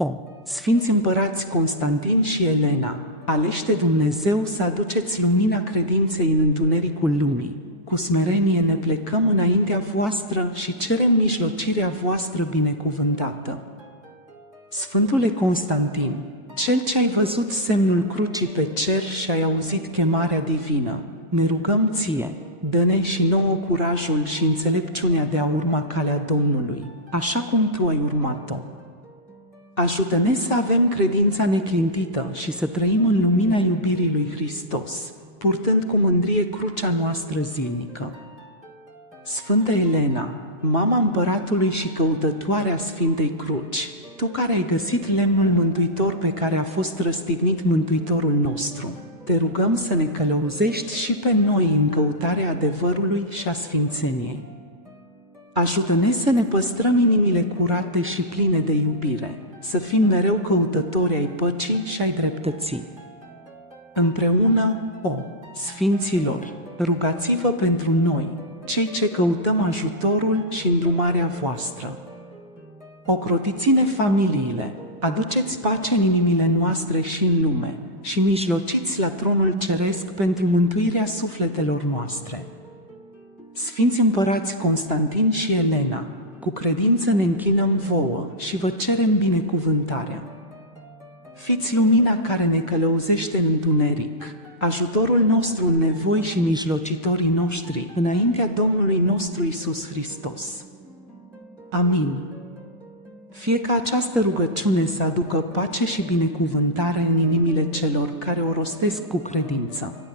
O, Sfinți Împărați Constantin și Elena, aleși de Dumnezeu să aduceți lumina credinței în întunericul lumii. Cu smerenie ne plecăm înaintea voastră și cerem mijlocirea voastră binecuvântată. Sfântule Constantin, cel ce ai văzut semnul crucii pe cer și ai auzit chemarea divină, ne rugăm ție, dă-ne și nouă curajul și înțelepciunea de a urma calea Domnului, așa cum tu ai urmat-o. Ajută-ne să avem credința neclintită și să trăim în lumina iubirii lui Hristos, purtând cu mândrie crucea noastră zilnică. Sfântă Elena, mama împăratului și căutătoarea Sfintei Cruci, tu care ai găsit lemnul mântuitor pe care a fost răstignit Mântuitorul nostru, te rugăm să ne călăuzești și pe noi în căutarea adevărului și a sfințeniei. Ajută-ne să ne păstrăm inimile curate și pline de iubire, să fim mereu căutători ai păcii și ai dreptății. Împreună, Sfinților, rugați-vă pentru noi, cei ce căutăm ajutorul și îndrumarea voastră. Ocrotiți-ne familiile, aduceți pace în inimile noastre și în lume și mijlociți la tronul ceresc pentru mântuirea sufletelor noastre. Sfinți Împărați Constantin și Elena, cu credință ne închinăm vouă și vă cerem binecuvântarea. Fiți lumina care ne călăuzește în întuneric, ajutorul nostru în nevoi și mijlocitorii noștri înaintea Domnului nostru Iisus Hristos. Amin. Fie ca această rugăciune să aducă pace și binecuvântare în inimile celor care o rostesc cu credință.